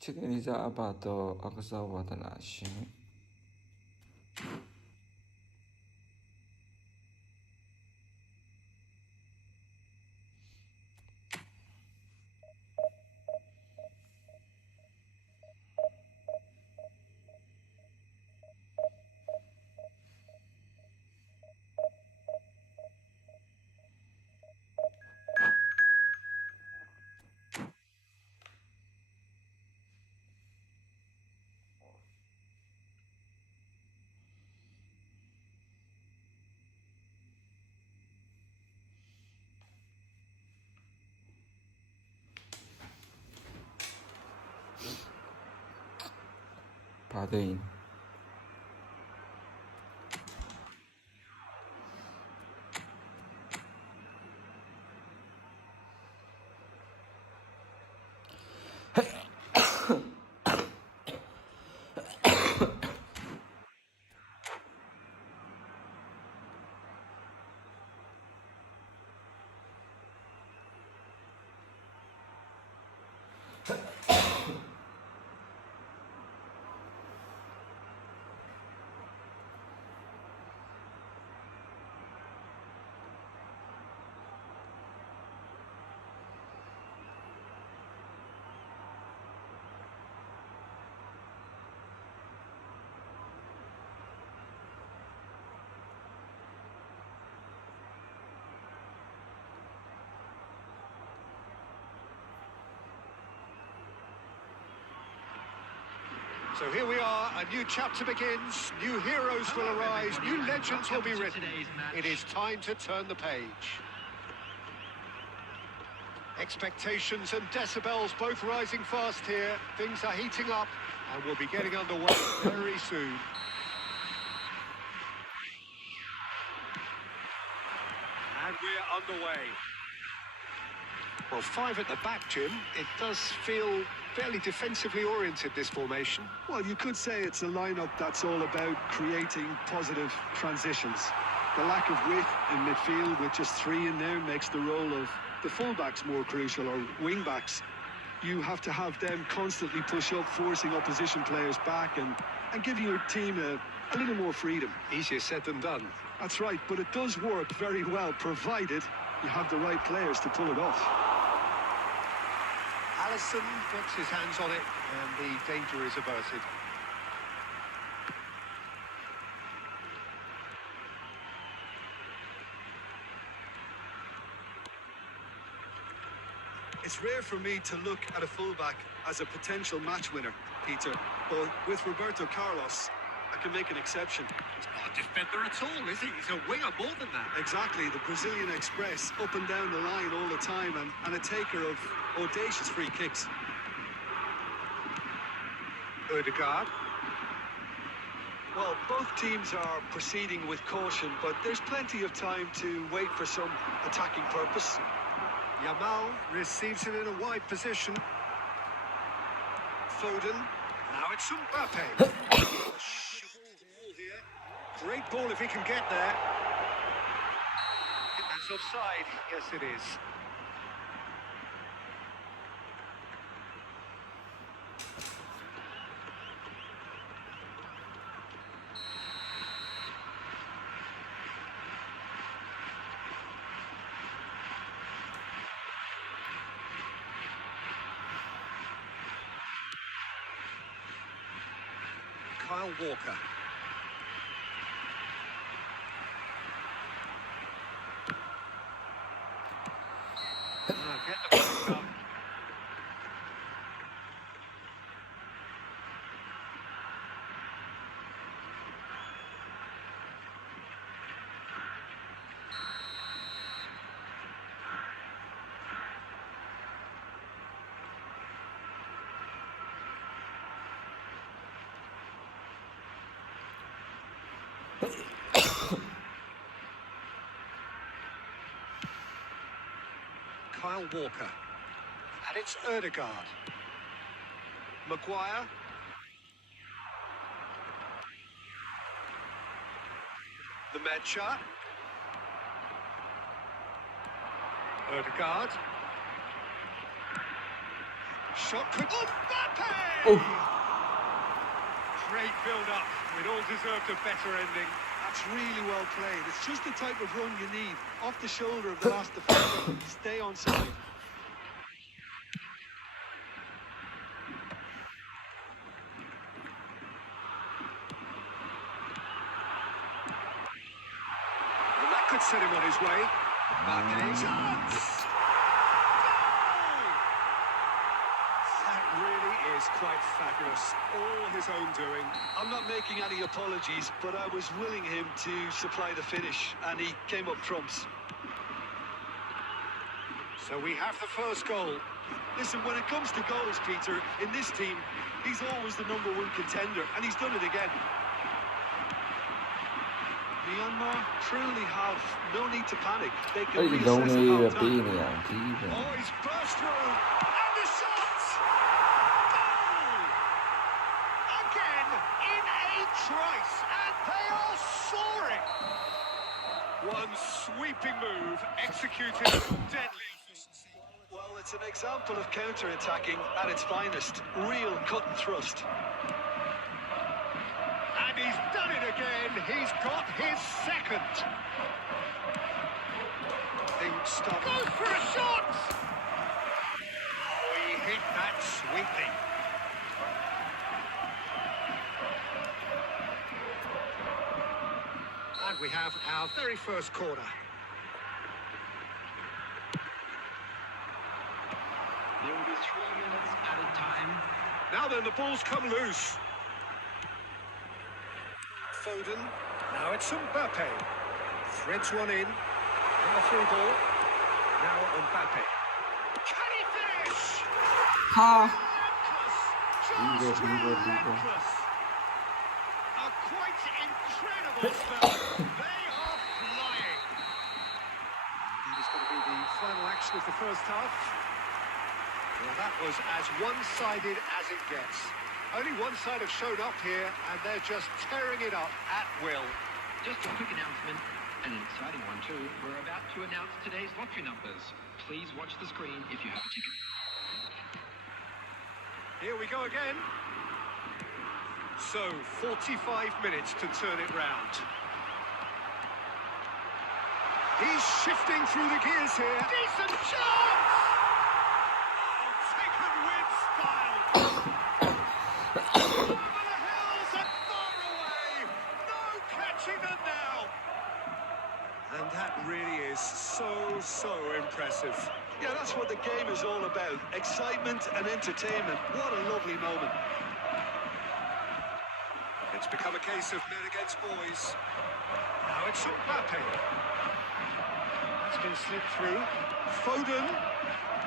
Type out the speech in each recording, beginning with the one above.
Chicken is abato akasawatanashi. Pardon. So here we are, a new chapter begins, new heroes will arise, new legends will be written. It is time to turn the page. Expectations and decibels both rising fast here. Things are heating up and we'll be getting underway very soon. And we're underway. Well, five at the back, Jim. It does feel fairly defensively oriented, this formation. Well, you could say it's a lineup that's all about creating positive transitions. The lack of width in midfield with just three in there makes the role of the fullbacks more crucial, or wing-backs. You have to have them constantly push up, forcing opposition players back and giving your team a little more freedom. Easier said than done. That's right, but it does work very well, provided you have the right players to pull it off. Alisson gets his hands on it, and the danger is averted. It's rare for me to look at a fullback as a potential match winner, Peter, but with Roberto Carlos, I can make an exception. He's not a defender at all, is he? He's a winger more than that. Exactly, the Brazilian Express, up and down the line all the time, and a taker of audacious free kicks. Ødegaard. Well, both teams are proceeding with caution, but there's plenty of time to wait for some attacking purpose. Yamal receives it in a wide position. Foden. Now it's Mbappe. Great ball if he can get there. That's offside. Yes, it is. Kyle Walker. Get the ball up. Kyle Walker. And it's Ødegaard. Maguire. The med shot. Ødegaard. Shot could... Mbappe! Oh. Great build-up. It all deserved a better ending. That's really well played. It's just the type of run you need. Off the shoulder of the last defender. Stay on side. And that could set him on his way. Mbappe. Chance! That really is quite fabulous. All his own doing. I'm not making any apologies, but I was willing him to supply the finish, and he came up trumps. So we have the first goal. Listen, when it comes to goals, Peter, in this team, he's always the #1 contender, and he's done it again. Myanmar truly have no need to panic. They can Ay, daw reassess na at yung half-time. pini yan. Sige. Oh, he's burst through. And the shot! Goal! Again, in a trice, and they are soaring. One sweeping move, executed with deadly efficiency. Well, it's an example of counter-attacking at its finest. Real cut and thrust. And he's done it again. He's got his second. Things stop. Goes for a shot. Oh, he hit that sweetly. And we have our very first corner. There will be 3 minutes added time. Now then, the ball's come loose. Foden. Now it's Mbappe. Threads one in. Now through ball. Now Mbappe. Can he finish? Ha! Just Diva. relentless. A quite incredible spell. They are flying. That is going to be the final action of the first half. Well, that was as one-sided as it gets. Only one side have shown up here, and they're just tearing it up at will. Just a quick announcement, and an exciting one too. We're about to announce today's lottery numbers. Please watch the screen if you have a ticket. Here we go again. So, 45 minutes to turn it round. He's shifting through the gears here. Decent chance! Oh, taken with style. Over the hills and far away. No catching them now. And that really is so impressive. Yeah, that's what the game is all about. Excitement and entertainment. What a lovely moment. It's become a case of men against boys. Now it's Mbappe. That's been slipped through. Foden.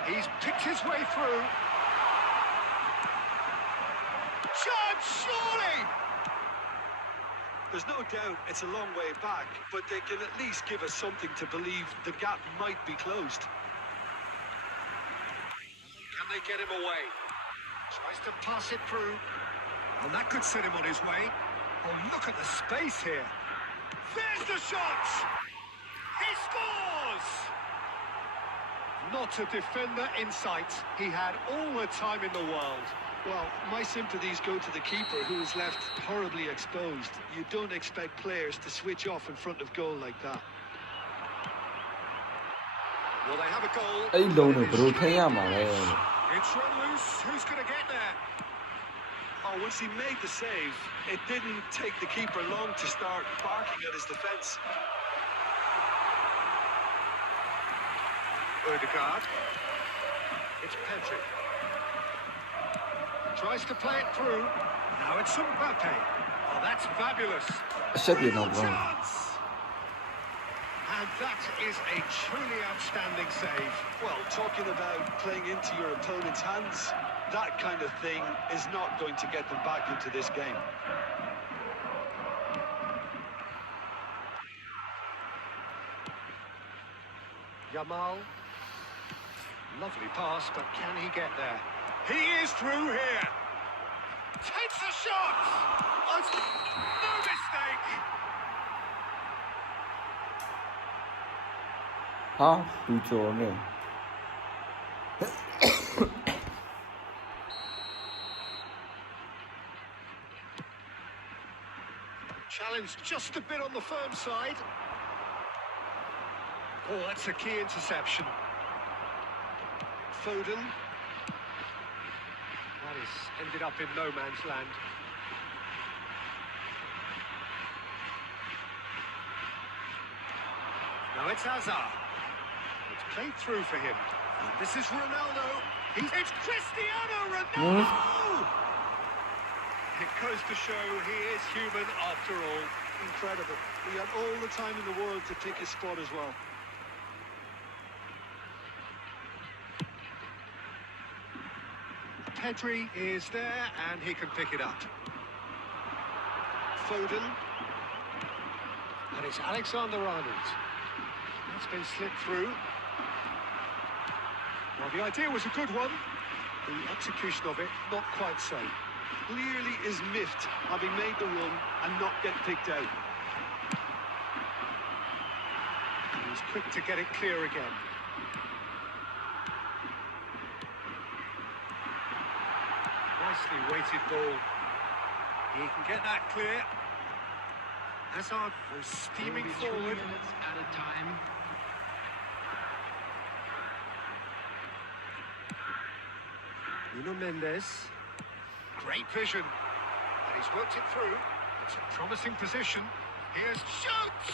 He's picked his way through. Chance, surely! There's no doubt it's a long way back, but they can at least give us something to believe the gap might be closed. Can they get him away? Tries to pass it through. And that could set him on his way. Oh, look at the space here. There's the shot! He scores! Not a defender in sight. He had all the time in the world. Well, my sympathies go to the keeper, who is left horribly exposed. You don't expect players to switch off in front of goal like that. Well, they have a goal. အဲ့လုံးနဲ့ဘယ်လိုထင်ရမှာလဲ It's run loose. Who's going to get there? Oh, once he made the save, it didn't take the keeper long to start barking at his defence. Ødegaard. It's Pedri. Tries to play it through. Now it's Mbappe. Oh, that's fabulous. အဆက်ပြေတော့ဘော Chance! And that is a truly outstanding save. Well, talking about playing into your opponent's hands, that kind of thing is not going to get them back into this game. Yamal. Lovely pass, but can he get there? He is through here. Takes a shot. Oh, no mistake. ဟာလူကျော်နဲ့ Challenge just a bit on the firm side. Oh, that's a key interception. Foden. That is ended up in no man's land. Now it's Hazard. It's played through for him. And this is Ronaldo. It's Cristiano Ronaldo! It goes to show he is human after all. Incredible. He had all the time in the world to pick his spot as well. Pedri is there and he can pick it up. Foden. And it's Alexander-Arnold. That's been slipped through. Well, the idea was a good one. The execution of it, not quite so. Clearly is miffed having made the run and not get picked out. He's quick to get it clear again. Nicely weighted ball. He can get that clear. Hazard was steaming There will be 3 forward. minutes at a time. Nuno Mendes. Great vision. And he's worked it through. It's a promising position. Here's shoots!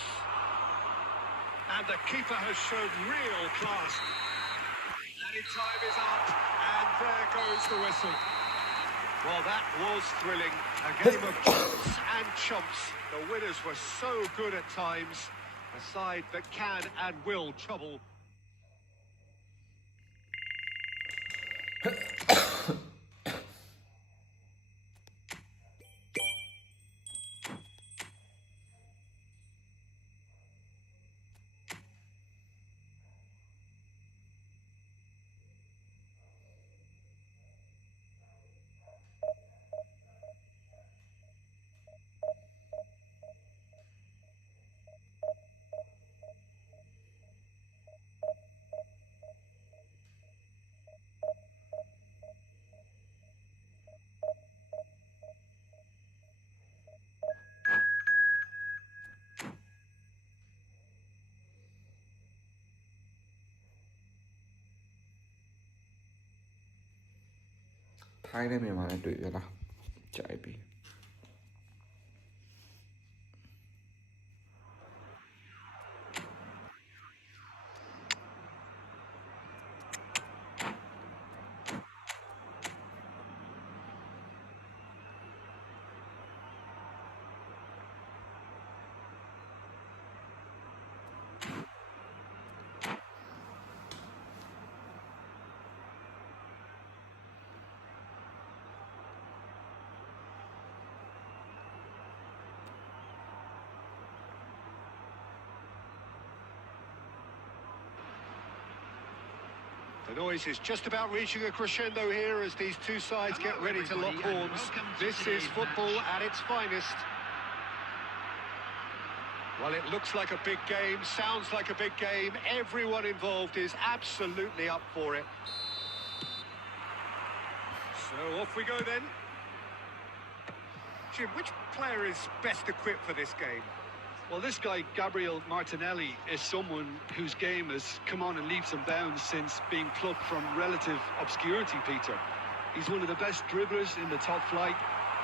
And the keeper has shown real class. Added time is up. And there goes the whistle. Well, that was thrilling. A game of chumps and chumps. The winners were so good at times. A side that can and will trouble. Thái này mình mà lại đuổi ra chạy bị The noise is just about reaching a crescendo here as these two sides get ready to lock horns. This is football at its finest. Well, it looks like a big game, sounds like a big game. Everyone involved is absolutely up for it. So off we go then. Jim, which player is best equipped for this game? Well, this guy, Gabriel Martinelli, is someone whose game has come on in leaps and bounds since being plucked from relative obscurity, Peter. He's one of the best dribblers in the top flight.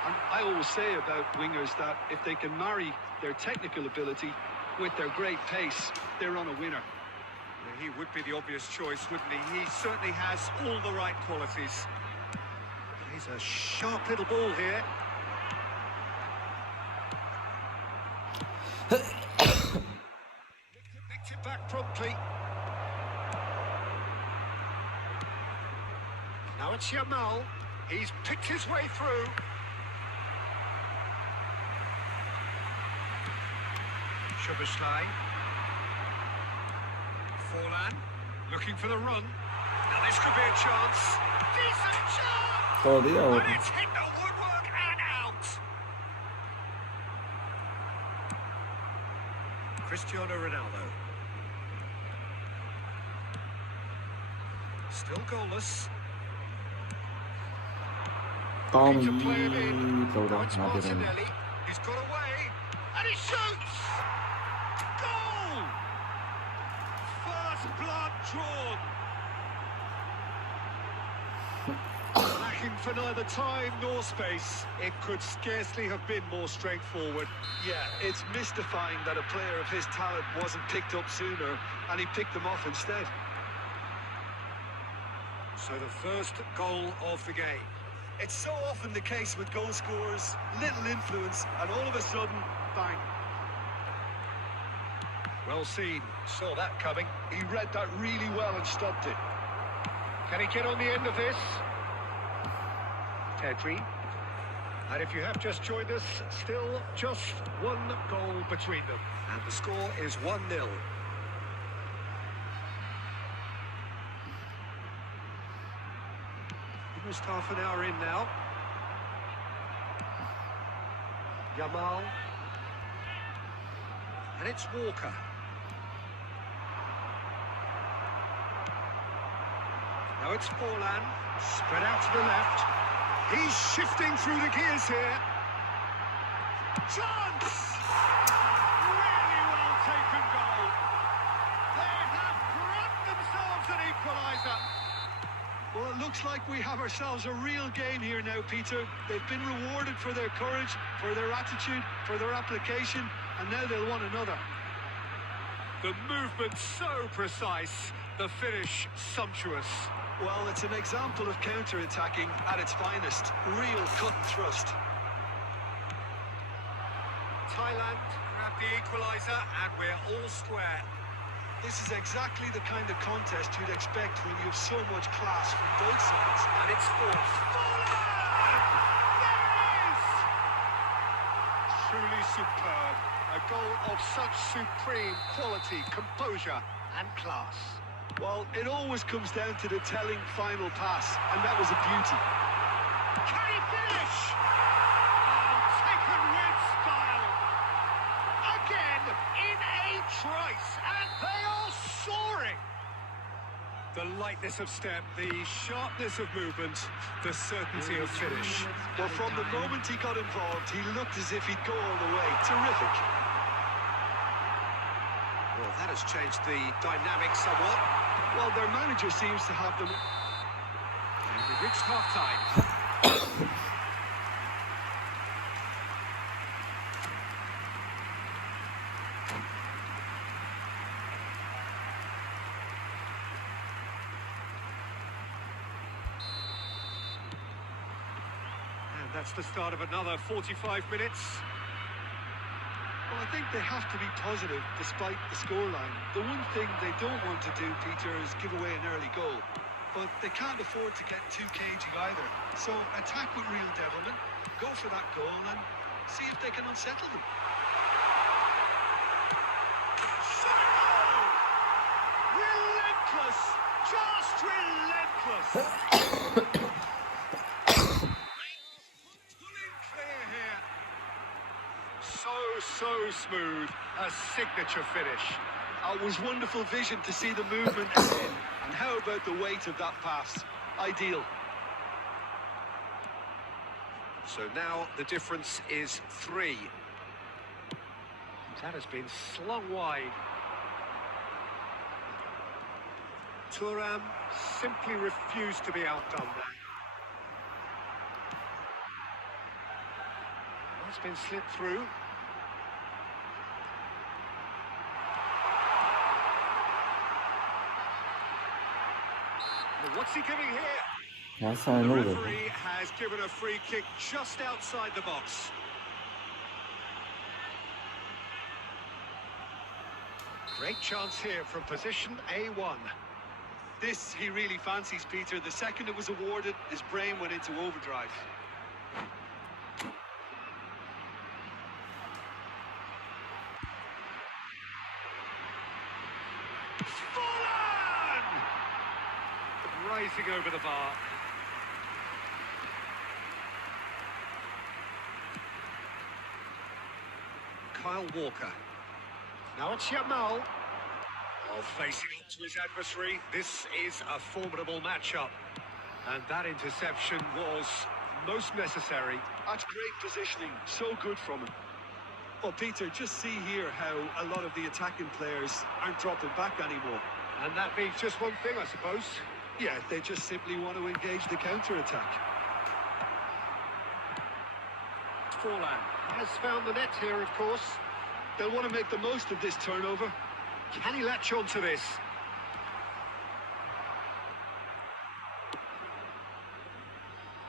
And I always say about wingers that if they can marry their technical ability with their great pace, they're on a winner. Yeah, he would be the obvious choice, wouldn't he? He certainly has all the right qualities. He's a sharp little ball here. Picked it back promptly. Now it's Yamal. He's picked his way through. Szoboszlai. Forlan looking for the run. Now This could be a chance. Decent chance. တော်သေးရဟုတ် And it's hit the woodwork and out. Cristiano Ronaldo. Still goalless. ကောင်းပြီ To play him in. တော့တော့ It's နောက်ပြတယ် Martinelli. He's got away. And he shoots. Goal. First blood drawn. Lacking for neither time nor space. It could scarcely have been more straightforward. Yeah, it's mystifying that a player of his talent wasn't picked up sooner and he picked them off instead. So the first goal of the game. It's so often the case with goal scorers, little influence, and all of a sudden, bang. Well seen. Saw that coming. He read that really well and stopped it. Can he get on the end of this? Pedri. And if you have just joined us, still just one goal between them. And the score is 1-0. Almost half an hour in now. Yamal. And it's Walker. Now it's Forlan, spread out to the left. He's shifting through the gears here. Chance! Really well taken goal. They have grabbed themselves an equaliser. Well, it looks like we have ourselves a real game here now, Peter. They've been rewarded for their courage, for their attitude, for their application, and now they'll want another. The movement so precise, the finish sumptuous. Well, it's an example of counter-attacking at its finest. Real cut and thrust. Thailand grabbed the equaliser and we're all square. This is exactly the kind of contest you'd expect when you have so much class from both sides. And it's fourth. There it is! Truly superb. A goal of such supreme quality, composure and class. Well, it always comes down to the telling final pass, and that was a beauty. Can he finish? Oh, taken with style. Again, in a trice, and they are soaring. The lightness of step, the sharpness of movement, the certainty of finish. Well, from the moment he got involved, he looked as if he'd go all the way. Terrific. Well, that has changed the dynamic somewhat. Well, their manager seems to have them. And we've reached half-time. And that's the start of another 45 minutes. Well, I think they have to be positive despite the scoreline. The one thing they don't want to do, Peter, is give away an early goal. But they can't afford to get too cagey either. So attack with real devilment, go for that goal and see if they can unsettle them. Relentless! Just relentless! Pulling clear here. So smooth. A signature finish. It was wonderful vision to see the movement ahead. And how about the weight of that pass? Ideal. So now the difference is 3. That has been slung wide. Thuram simply refused to be outdone there. That's been slipped through. Well, what's he giving here? ငါဆိုင် The လို့ပဲ referee has given a free kick just outside the box. Great chance here from position A1. This he really fancies, Peter. The second it was awarded, his brain went into overdrive. rising over the bar. Kyle Walker. Now it's Yamal. Oh, facing up to his adversary. This is a formidable matchup. And that interception was most necessary. That's great positioning. So good from him. Well, Peter, just see here how a lot of the attacking players aren't dropping back anymore. And that means just one thing, I suppose. Yeah, they just simply want to engage the counter-attack. Forlan has found the net here, of course. They'll want to make the most of this turnover. Can he latch on to this?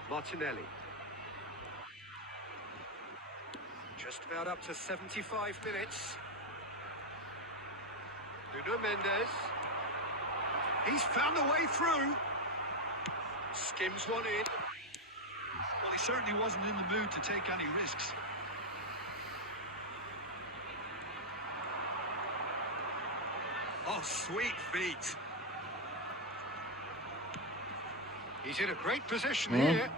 Martinelli. Just about up to 75 minutes. Nuno Mendes. He's found the way through. Skims one in. Well, he certainly wasn't in the mood to take any risks. Oh, sweet feet. He's in a great position here.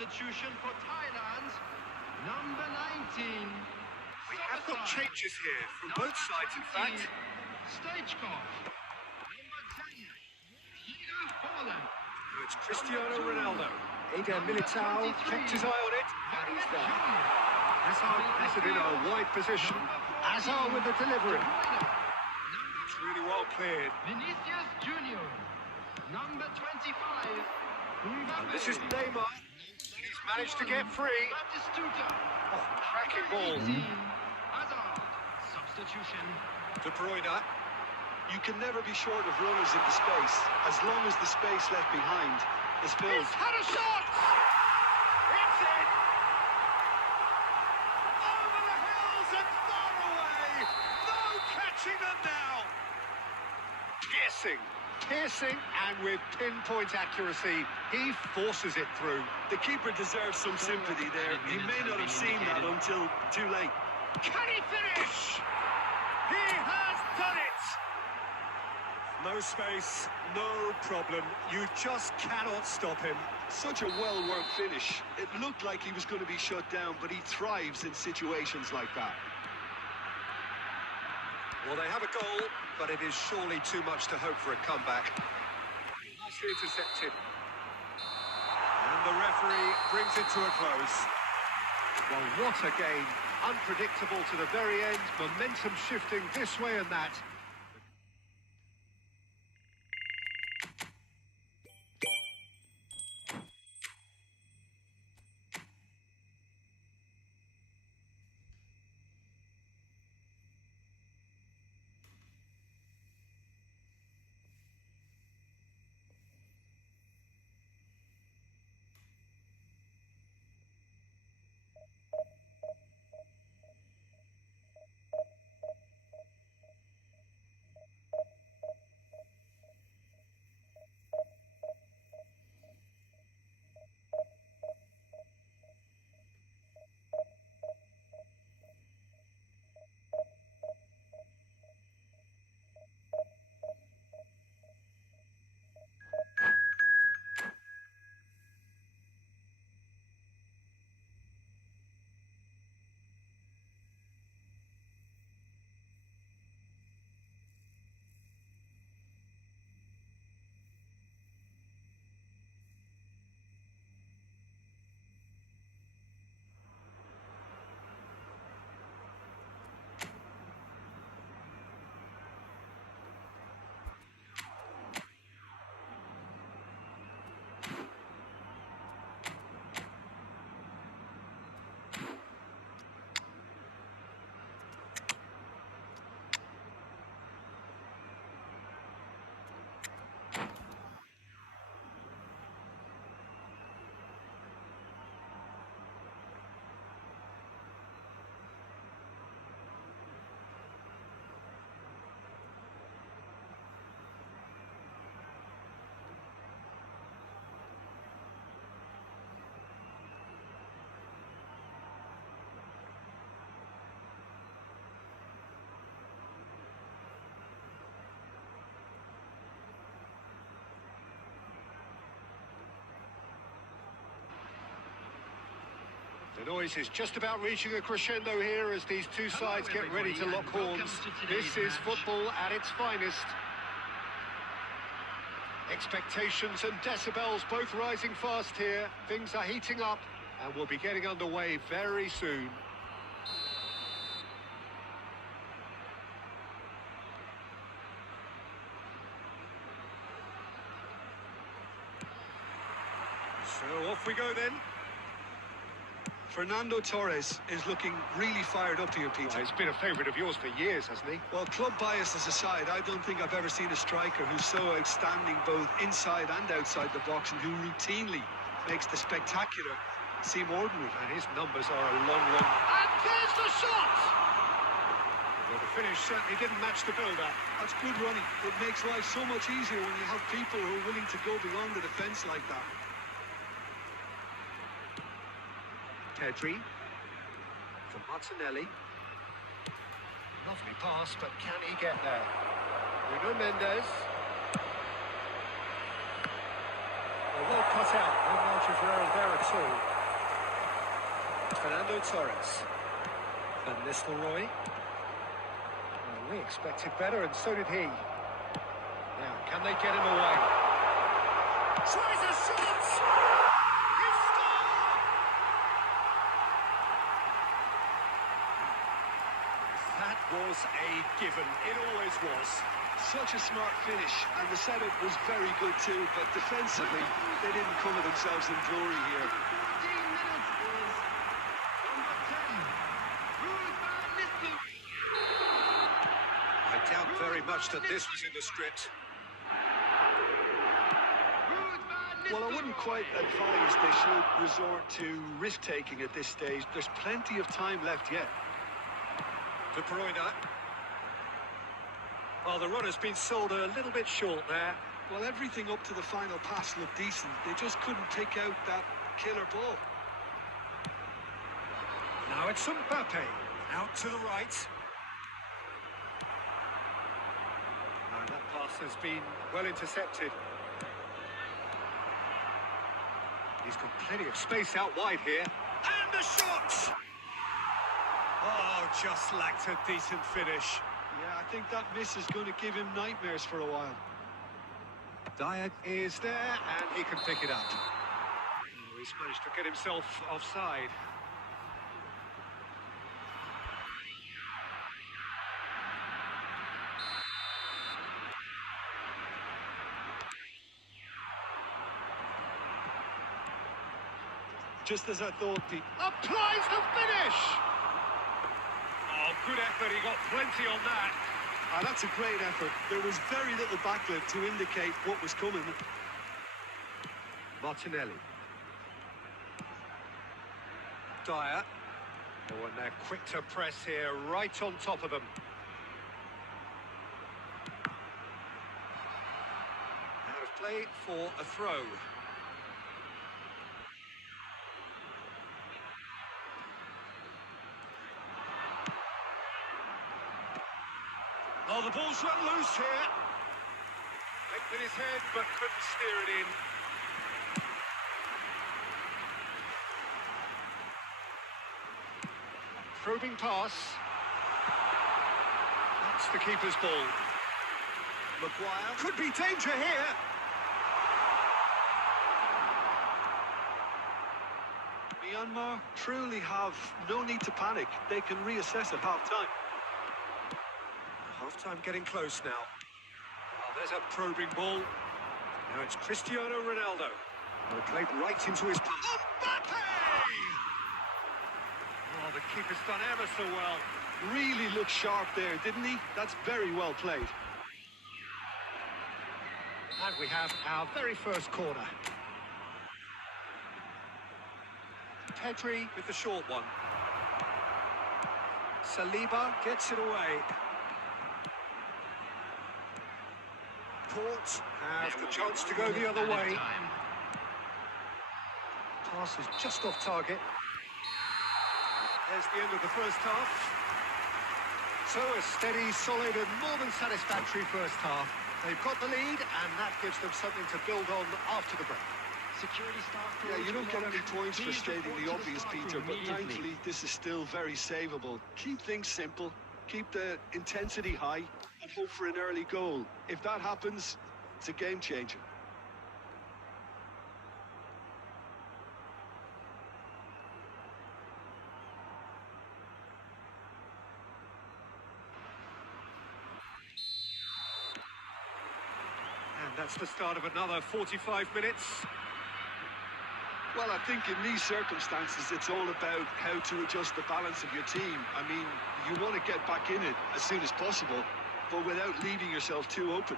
Substitution for Thailand, number 19. We have got changes here from both sides, in fact. Stoichkov. Number 10, Peter Haaland. Now it's Cristiano Ronaldo. Eder Militao kept his eye on it, and he's there. Hazard has it in a wide position. Hazard with the delivery. It's really well cleared. Vinicius Junior, number 25. And this is Neymar. He's managed to get free. Batistuta. Oh, cracking ball. Hazard. Substitution. De Bruyne. You can never be short of runners in the space, as long as the space left behind is filled. He's had a shot! It's in! Over the hills and far away! No catching them now! Piercing, and with pinpoint accuracy, he forces it through. The keeper deserves some sympathy there. He may not have seen that until too late. Can he finish? He has done it! No space, no problem. You just cannot stop him. Such a well-worked finish. It looked like he was going to be shut down, but he thrives in situations like that. Well, they have a goal, but it is surely too much to hope for a comeback. Nicely intercepted. And the referee brings it to a close. Well, what a game. Unpredictable to the very end. Momentum shifting this way and that. The noise is just about reaching a crescendo here as these two sides get ready to lock horns. This is football at its finest. Expectations and decibels both rising fast here. Things are heating up and we'll be getting underway very soon. So off we go then. Fernando Torres is looking really fired up here, Peter. Well, he's been a favourite of yours for years, hasn't he? Well, club biases aside, I don't think I've ever seen a striker who's so outstanding both inside and outside the box and who routinely makes the spectacular seem ordinary. And his numbers are a long. And there's the shot! Well, the finish certainly didn't match the build-up. That's good running. It makes life so much easier when you have people who are willing to go beyond the defence like that. Pedri for Martinelli. Lovely pass, but can he get there? Bruno Mendes. Well cut out. No margin for error there at all. Fernando Torres. Van Nistelrooy. Well, we expected better, and so did he. Now, can they get him away? Tries a shot! That was a given. It always was. Such a smart finish, and the setup was very good too, but defensively, they didn't cover themselves in glory here. 15 minutes is number 10. Ruud van Nistelrooy. I doubt very much that this was in the script. Ruud van Nistelrooy. Well, I wouldn't quite advise they should resort to risk-taking at this stage. There's plenty of time left yet. De Bruyne. Well, the run has been sold a little bit short there. Well, everything up to the final pass looked decent. They just couldn't pick out that killer ball. Now it's Mbappe. Out to the right. And that pass has been well intercepted. He's got plenty of space out wide here. And the shot! Oh, just lacked a decent finish. Yeah, I think that miss is going to give him nightmares for a while. Dyer is there, and he can pick it up. Oh, he's managed to get himself offside. Just as I thought, Pete. Applies the finish! Oh, good effort, he got plenty on that. Ah, that's a great effort. There was very little backlift to indicate what was coming. Martinelli. Dyer. Oh, and they're quick to press here, right on top of them. Out of play for a throw. Oh, the ball's run loose here. Linked with his head, but couldn't steer it in. Probing pass. That's the keeper's ball. Maguire. Could be danger here. Myanmar truly have no need to panic. They can reassess at half-time. Half-time getting close now. Oh, there's a probing ball. Now it's Cristiano Ronaldo. Oh, played right into his path. Mbappe! Oh, the keeper's done ever so well. Really looked sharp there, didn't he? That's very well played. And we have our very first corner. Pedri with the short one. Saliba gets it away. Port has the chance to go the other way. Pass is just off target. There's the end of the first half. So a steady, solid and more than satisfactory first half. They've got the lead and that gives them something to build on after the break. Security staff. Yeah, you don't get any points for stating the obvious, Peter, but thankfully this is still very savable. Keep things simple, keep the intensity high, and hope for an early goal. If that happens, it's a game changer. And that's the start of another 45 minutes. Well, I think in these circumstances, it's all about how to adjust the balance of your team. I mean, you want to get back in it as soon as possible, but without leaving yourself too open.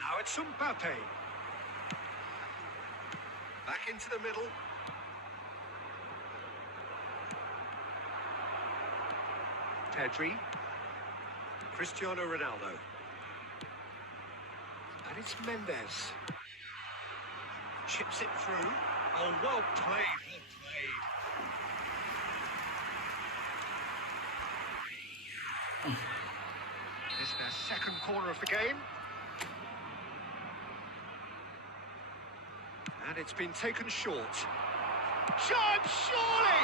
Now it's Mbappe. Back into the middle. Pedri. Cristiano Ronaldo. And it's Mendes. Chips it through. Oh, well played, well played. This is their second corner of the game. And it's been taken short. Chance, surely!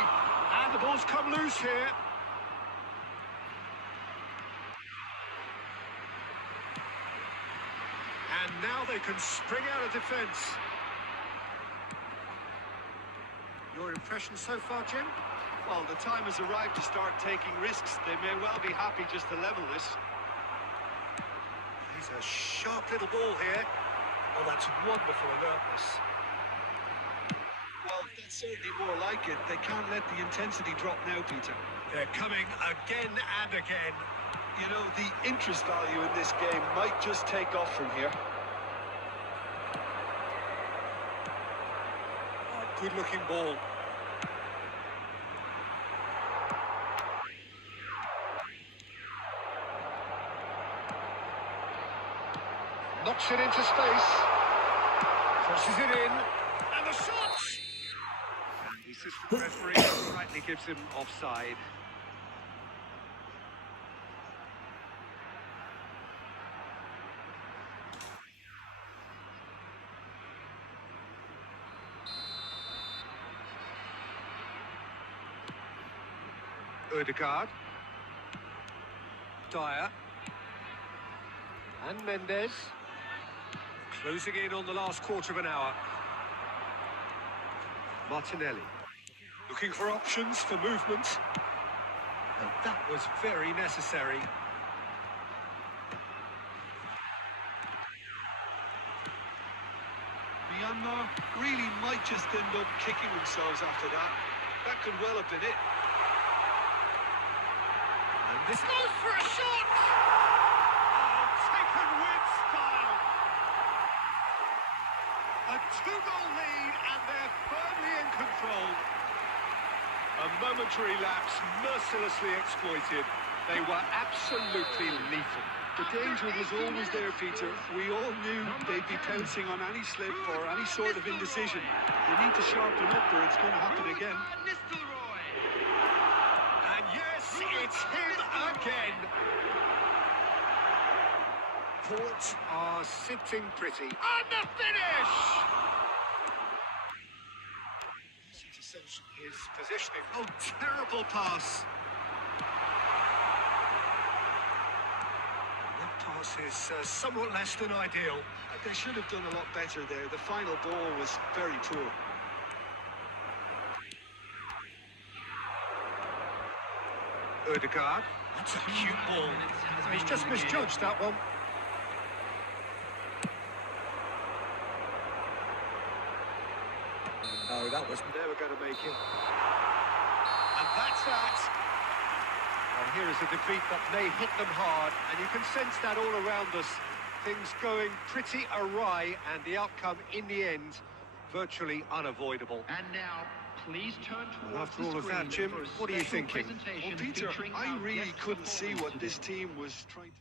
And the ball's come loose here. And now they can spring out of defence. Your impression so far, Jim? Well, the time has arrived to start taking risks. They may well be happy just to level this. He's a sharp little ball here. Oh, that's wonderful alertness. Well, that's certainly more like it. They can't let the intensity drop now, Peter. They're coming again and again. You know, the interest value in this game might just take off from here. Oh, good-looking ball. Knocks it into space. Crosses it in. And the shot! And the assistant referee rightly gives him offside. Odegaard. Dyer. And Mendes. Closing in on the last quarter of an hour. Martinelli. Looking for options for movement. And that was very necessary. Myanmar really might just end up kicking themselves after that. That could well have been it. And this goes for a shot! Oh, taken with style! A two-goal lead and they're firmly in control. A momentary lapse mercilessly exploited. They were absolutely lethal. The danger was always there, Peter. We all knew they'd be pouncing on any slip or any sort of indecision. They need to sharpen up or it's going to happen again. And yes, it's him again. Port are sitting pretty. And the finish! His positioning. Oh, terrible pass. That pass is somewhat less than ideal. They should have done a lot better there. The final ball was very poor. Odegaard. That's a cute ball. He's just misjudged that one. No, that was never going to make it. And that's that. here is a defeat that may hit them hard, and you can sense that all around us. Things going pretty awry, and the outcome in the end virtually unavoidable. And now, please turn towards Well, after the all of screen that, Jim, for a what are you special thinking? presentation Well, Peter, featuring I our really guest couldn't see performers what today. this team was trying to...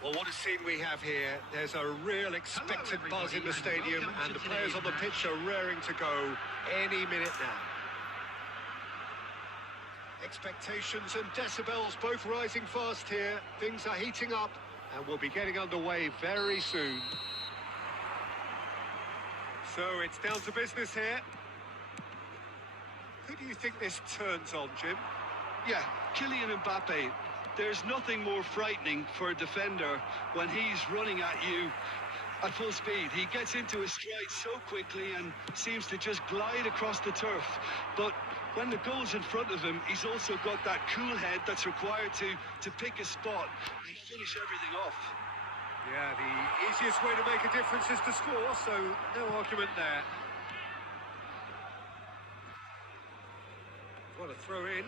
Well, what a scene we have here. There's a real expectant buzz in the stadium, and the players on the pitch are raring to go any minute now. Expectations and decibels both rising fast here. Things are heating up, and we'll be getting underway very soon. So it's down to business here. Who do you think this turns on, Jim? Yeah, Kylian Mbappe. There's nothing more frightening for a defender when he's running at you at full speed. He gets into his stride so quickly and seems to just glide across the turf. But when the goal's in front of him, he's also got that cool head that's required to pick a spot and finish everything off. Yeah, the easiest way to make a difference is to score, so no argument there. What a throw in.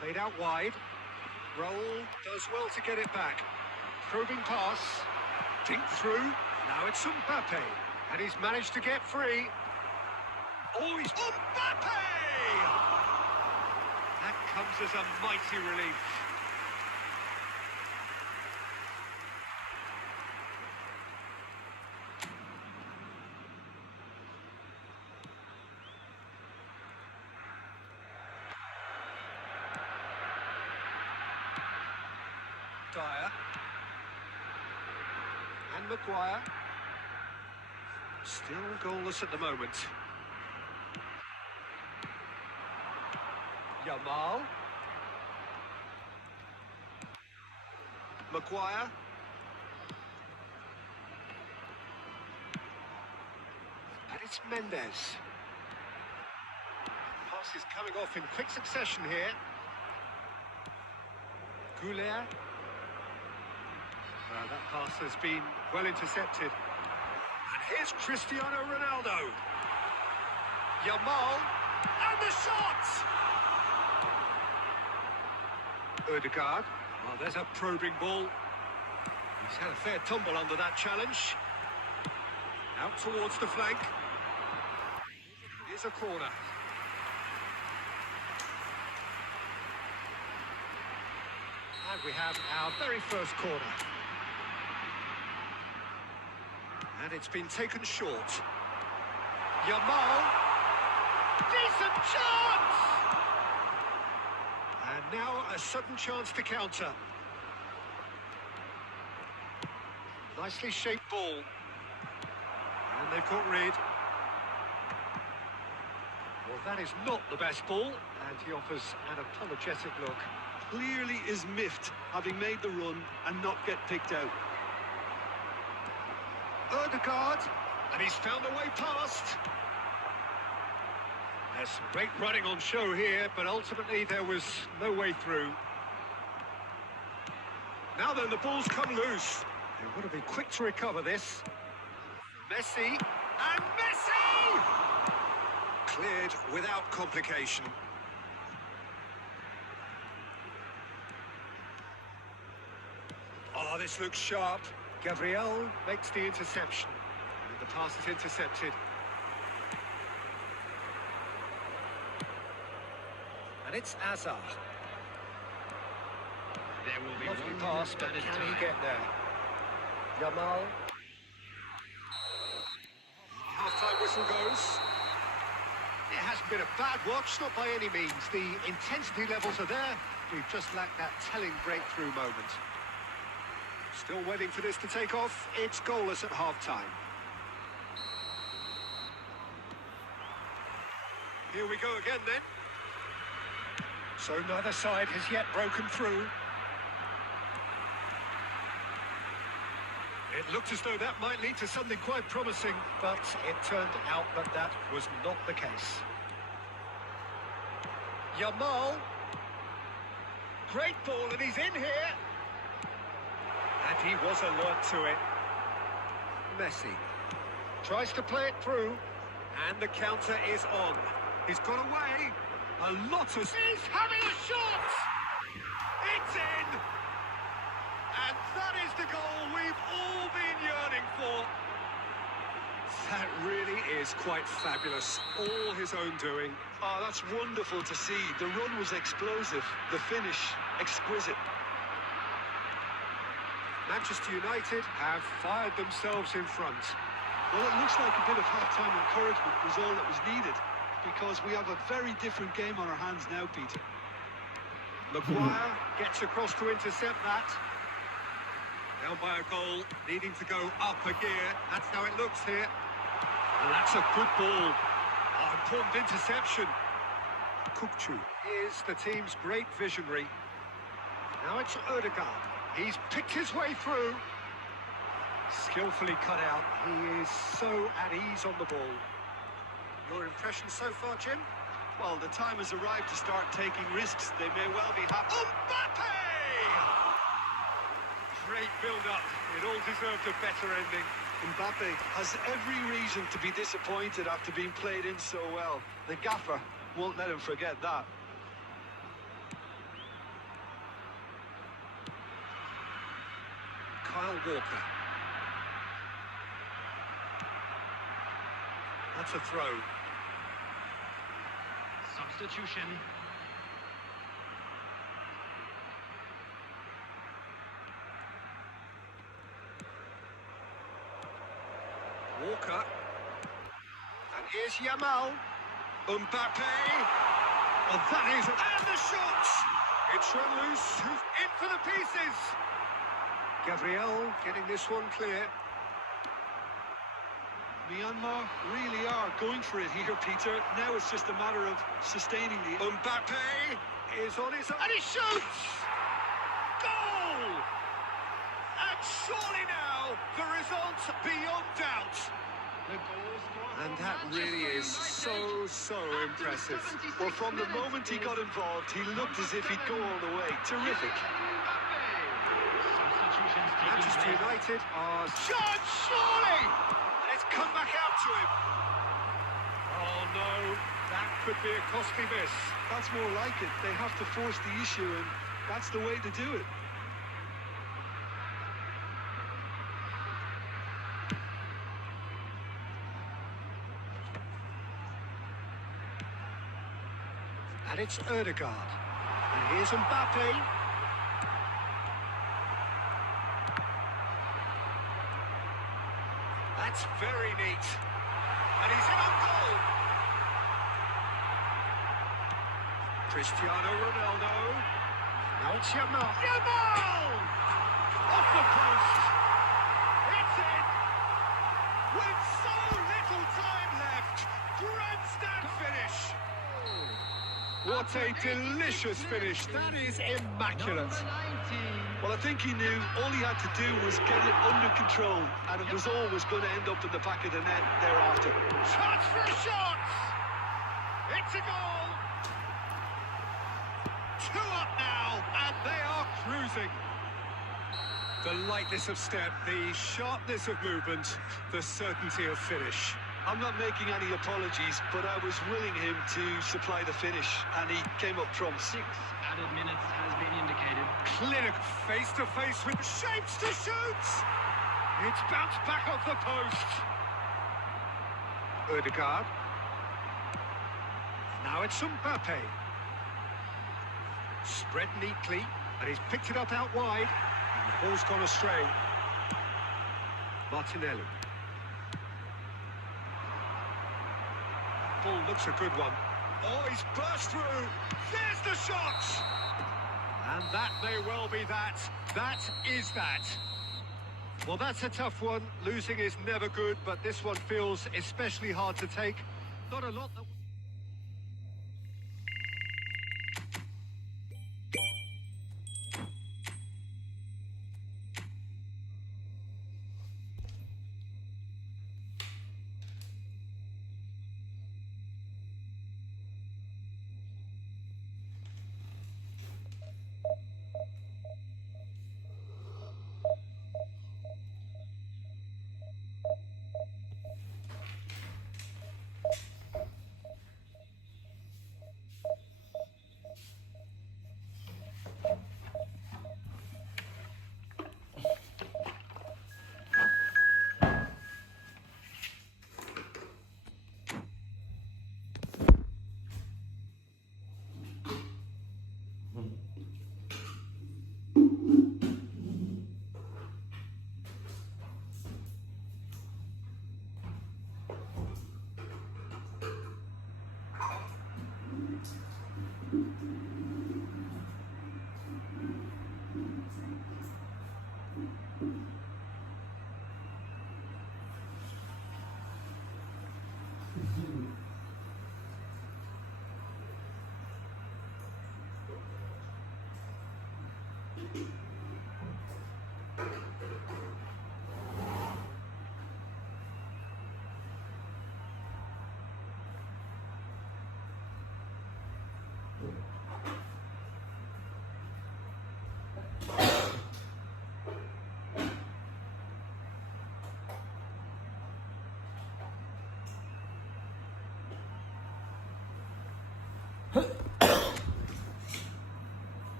Played out wide. Raul does well to get it back. Probing pass. Dink through. Now it's Mbappe. And he's managed to get free. Oh, he's Mbappe! That comes as a mighty relief. Dyer. And Maguire. Still goalless at the moment. Yamal. Maguire. And it's Mendes. Pass is coming off in quick succession here. Goulet. That pass has been well intercepted. And here's Cristiano Ronaldo. Yamal. And the shot! Ødegaard. Well, there's a probing ball. He's had a fair tumble under that challenge. Out towards the flank. Here's a corner. And we have our very first corner. And it's been taken short. Yamal. Decent chance! And now a sudden chance to counter. Nicely shaped ball. And they've got rid. Well, that is not the best ball, and he offers an apologetic look. Clearly is miffed, having made the run and not get picked out. Ødegaard, and he's found a way past. There's some great running on show here, but ultimately there was no way through. Now then, the ball's come loose. They want to be quick to recover this. Messi, and Messi! Cleared without complication. Oh, this looks sharp. Gabriel makes the interception. And the pass is intercepted. And it's Hazard. There will be Lovely one pass, but minute can he time. get there? Yamal. Half-time whistle goes. It hasn't been a bad watch, not by any means. The intensity levels are there. We've just lacked that telling breakthrough moment. Still waiting for this to take off. It's goalless at half-time. Here we go again then. So neither side has yet broken through. It looked as though that might lead to something quite promising, but it turned out that that was not the case. Yamal. Great ball, and he's in here. And he was alert to it. Messi tries to play it through, and the counter is on. He's got away. A lot of... He's having a shot! It's in! And that is the goal we've all been yearning for. That really is quite fabulous. All his own doing. Oh, that's wonderful to see. The run was explosive, the finish exquisite. Manchester United have fired themselves in front. Well, it looks like a bit of half-time encouragement was all that was needed, because we have a very different game on our hands now, Peter. Maguire gets across to intercept that. Down by a goal, needing to go up a gear. That's how it looks here. And that's a good ball. Oh, important interception. Kukçu is the team's great visionary. Now it's Ødegaard. He's picked his way through. Skillfully cut out. He is so at ease on the ball. Your impression so far, Jim? Well, the time has arrived to start taking risks. They may well be happening. Mbappe! Great build-up. It all deserved a better ending. Mbappe has every reason to be disappointed after being played in so well. The gaffer won't let him forget that. Kyle Walker. That's a throw. Substitution. Walker. And here's Yamal. Mbappe. Oh, that is... And the shot! It's run loose. In for the pieces. Gabriel getting this one clear. Myanmar really are going for it here, Peter. Now it's just a matter of sustaining the... Mbappe is on his own. And he shoots! Goal! And surely now, the result beyond doubt. And that really is so impressive. Well, from the moment he got involved, he looked as if he'd go all the way. Terrific. Substitutions taking Manchester place. United are... Shot, surely! And it's come back out to him. Oh, no. That could be a costly miss. That's more like it. They have to force the issue, and that's the way to do it. And it's Ødegaard. And here's Mbappe. That's very neat. And he's in on goal. Cristiano Ronaldo. Now it's Yamal. Yamal! Off the post. It's in. With so little time left. Grandstand finish. What a delicious finish. That is immaculate. Well, I think he knew all he had to do was get it under control, and it was always going to end up in the back of the net thereafter. Touch for a shot. It's a goal. 2 up now, and they are cruising. The lightness of step, the sharpness of movement, the certainty of finish. I'm not making any apologies, but I was willing him to supply the finish, and he came up trumps. 6 added minutes has been indicated. Clinic face-to-face with shapes to shoot. It's bounced back off the post. Ødegaard. Now it's Mbappe. Spread neatly, and he's picked it up out wide. And the ball's gone astray. Martinelli. Ball looks a good one. Oh, he's burst through. There's the shot! And that may well be that. That is that. Well, that's a tough one. Losing is never good, but this one feels especially hard to take. Not a lot that...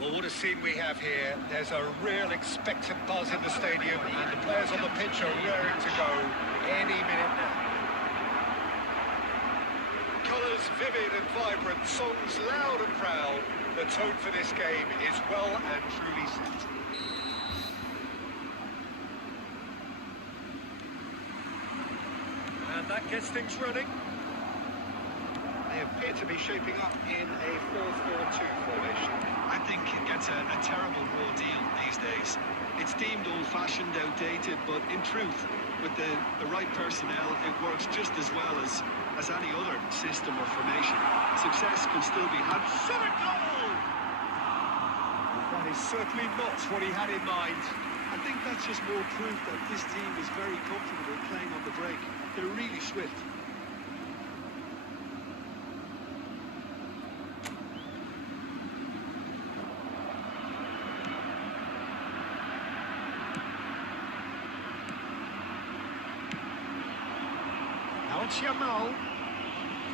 Well, what a scene we have here. There's a real expectant buzz in the stadium, and the players on the pitch are raring to go any minute now. Colours vivid and vibrant, songs loud and proud. The tone for this game is well and truly set. And And that gets things running. They appear to be shaping up in a 4-4-2 formation. I think it gets a terrible raw deal these days. It's deemed old-fashioned, outdated, but in truth, with the right personnel, it works just as well as any other system or formation. Success can still be had. Shot a goal! That is certainly not what he had in mind. I think that's just more proof that this team is very comfortable playing on the break. They're really swift. Now it's Yamal.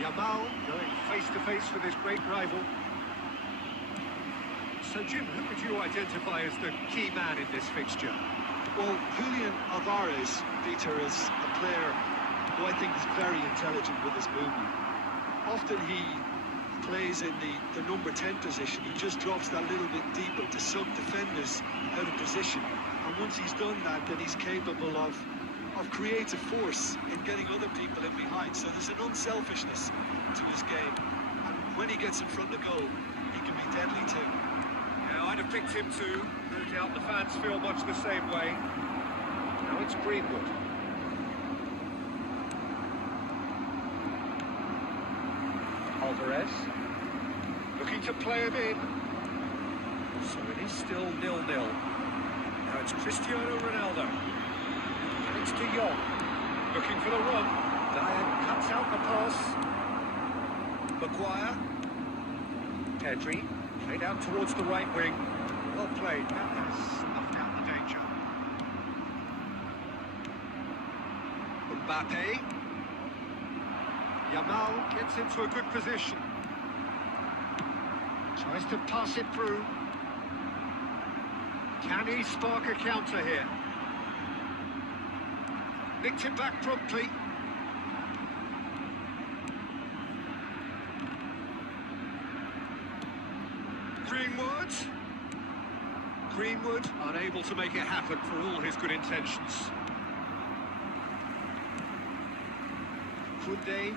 Yamal going face-to-face with his great rival. So, Jim, who would you identify as the key man in this fixture? Well, Julian Alvarez, Peter, is a player who I think is very intelligent with his movement. Often he plays in the number 10 position. He just drops that little bit deeper to suck defenders out of position. And once he's done that, then he's capable of creative force in getting other people in behind. So there's an unselfishness to his game. And when he gets in front of goal, he can be deadly too. Yeah, I'd have picked him too. No doubt the fans feel much the same way. Now it's Greenwood. Alvarez. Looking to play him in. So it is still 0-0. Now it's Cristiano Ronaldo. And it's De Jong. Looking for the run. Diane cuts out the pass. Maguire. Pedri. Played out towards the right wing. Well played. That has snuffed out the danger. Mbappe. Yamal gets into a good position. Tries to pass it through. Can he spark a counter here? Nicked it back promptly. Greenwood unable to make it happen for all his good intentions. Koundé.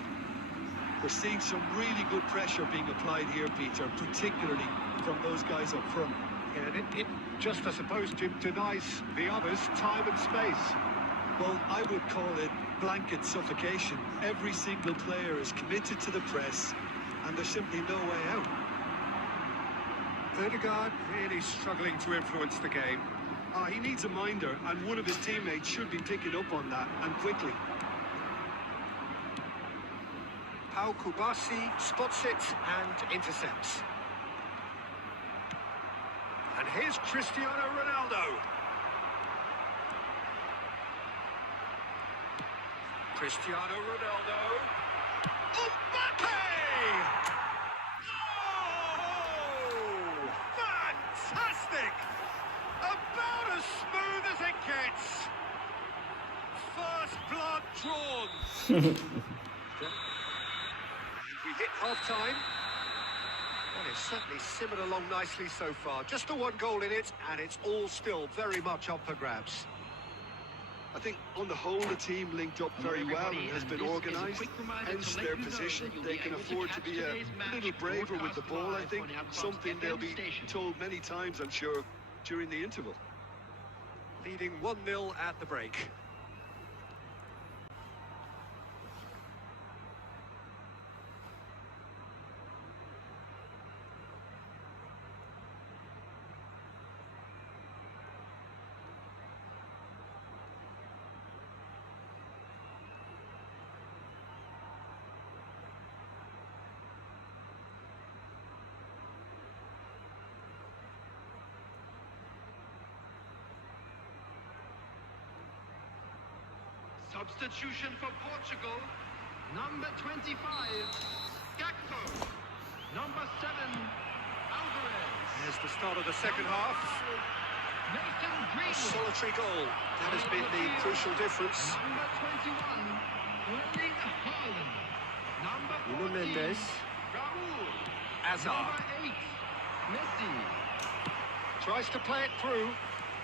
We're seeing some really good pressure being applied here, Peter, particularly from those guys up front. Yeah, and it just, I suppose, Jim, denies the others time and space. Well, I would call it blanket suffocation. Every single player is committed to the press, and there's simply no way out. Ødegaard really struggling to influence the game. He needs a minder, and one of his teammates should be picking up on that, and quickly. Pau Kubasi spots it and intercepts. And here's Cristiano Ronaldo. Cristiano Ronaldo. Mbappe! Fantastic! About as smooth as it gets. First blood drawn. We hit half-time. Well, it's certainly simmered along nicely so far. Just the one goal in it, and it's all still very much up for grabs. I think on the whole the team linked up very well and has been organised, hence their position. They can afford to be a little braver with the ball, I think, something they'll be told many times, I'm sure, during the interval. Leading 1-0 at the break. Substitution for Portugal. Number 25, Gakpo. Number 7, Alvarez. Here's the start of the second half. Nathan A Greenwood. solitary goal. That has been the crucial difference. Number 21, Erling Haaland. Number 14, Nuno Mendes. Raul. Hazard. Number 8, Messi. Tries to play it through.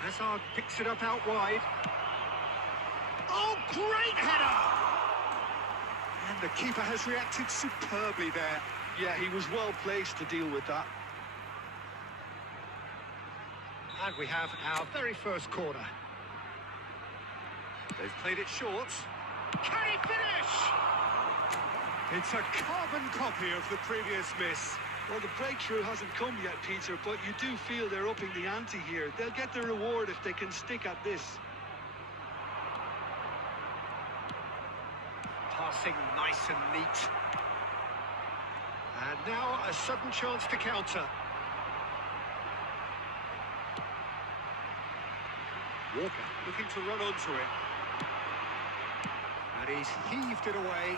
Hazard picks it up out wide. Oh, great header! The keeper has reacted superbly there. Yeah, he was well placed to deal with that. And we have our very first corner. They've played it short. Can he finish? It's a carbon copy of the previous miss. Well, the breakthrough hasn't come yet, Peter, but you do feel they're upping the ante here. They'll get the reward if they can stick at this. Passing nice and neat. And now a sudden chance to counter. Walker looking to run onto it. And he's heaved it away.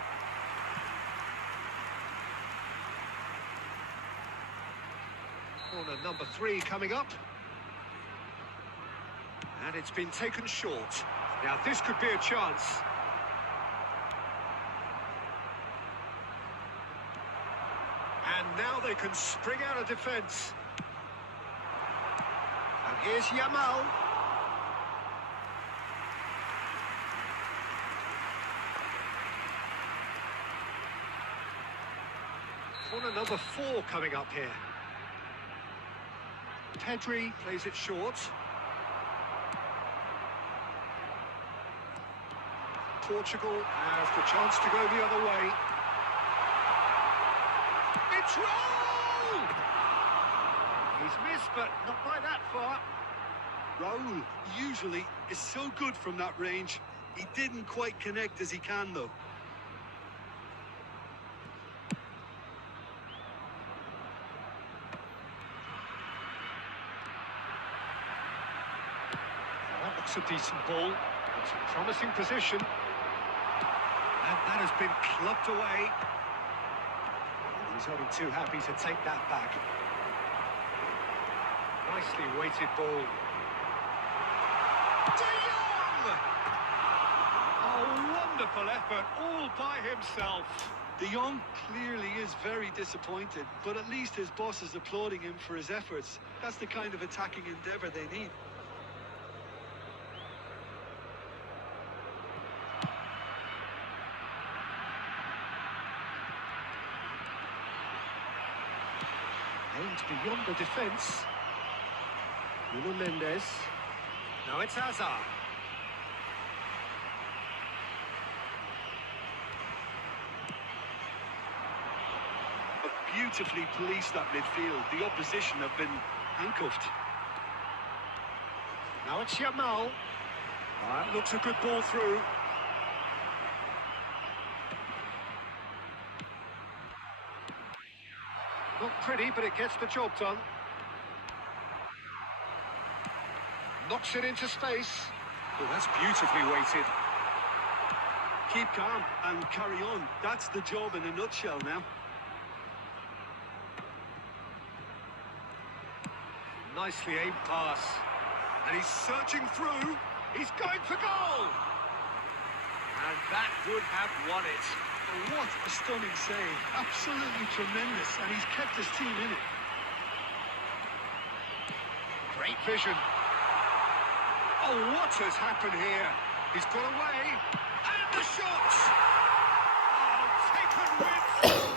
Corner number 3 coming up. And it's been taken short. Now this could be a chance. And now they can spring out of defence. And here's Yamal. Corner number 4 coming up here. Pedri plays it short. Portugal has the chance to go the other way. It's Raul! He's missed, but not by that far. Raul usually is so good from that range. He didn't quite connect as he can, though. That looks a decent ball. It's a promising position. And that has been clubbed away. He's only too happy to take that back. Nicely weighted ball. De Jong! A wonderful effort all by himself. De Jong clearly is very disappointed, but at least his boss is applauding him for his efforts. That's the kind of attacking endeavour they need. Aimed beyond the defence. Nuno Mendes. Now it's Hazard. Beautifully policed that midfield. The opposition have been handcuffed. Now it's Yamal. That looks a good ball through. Not pretty, but it gets the job done. Knocks it into space. Oh, that's beautifully weighted. Keep calm and carry on. That's the job in a nutshell now. Nicely aimed pass. And he's searching through. He's going for goal. And that would have won it. What a stunning save. Absolutely tremendous. And he's kept his team in it. Great vision. Oh, what has happened here? He's got away. And the shots. Oh, taken with style.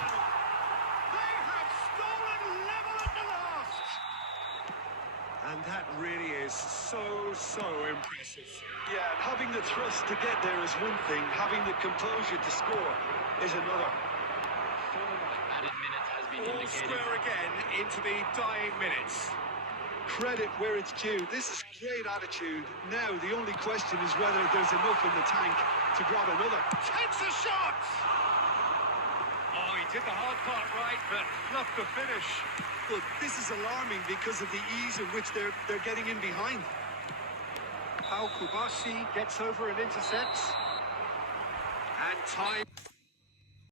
They have stolen level at the last. And that really is so impressive. Yeah, and having the thrust to get there is one thing. Having the composure to score is another. Added minutes has been All indicated. square again into the dying minutes. Credit where it's due. This is great attitude. Now, the only question is whether there's enough in the tank to grab another. Takes a shot! Oh, he did the hard part right, but not the finish. Look, this is alarming because of the ease in which they're getting in behind. Pau Kubasi gets over and intercepts. And time.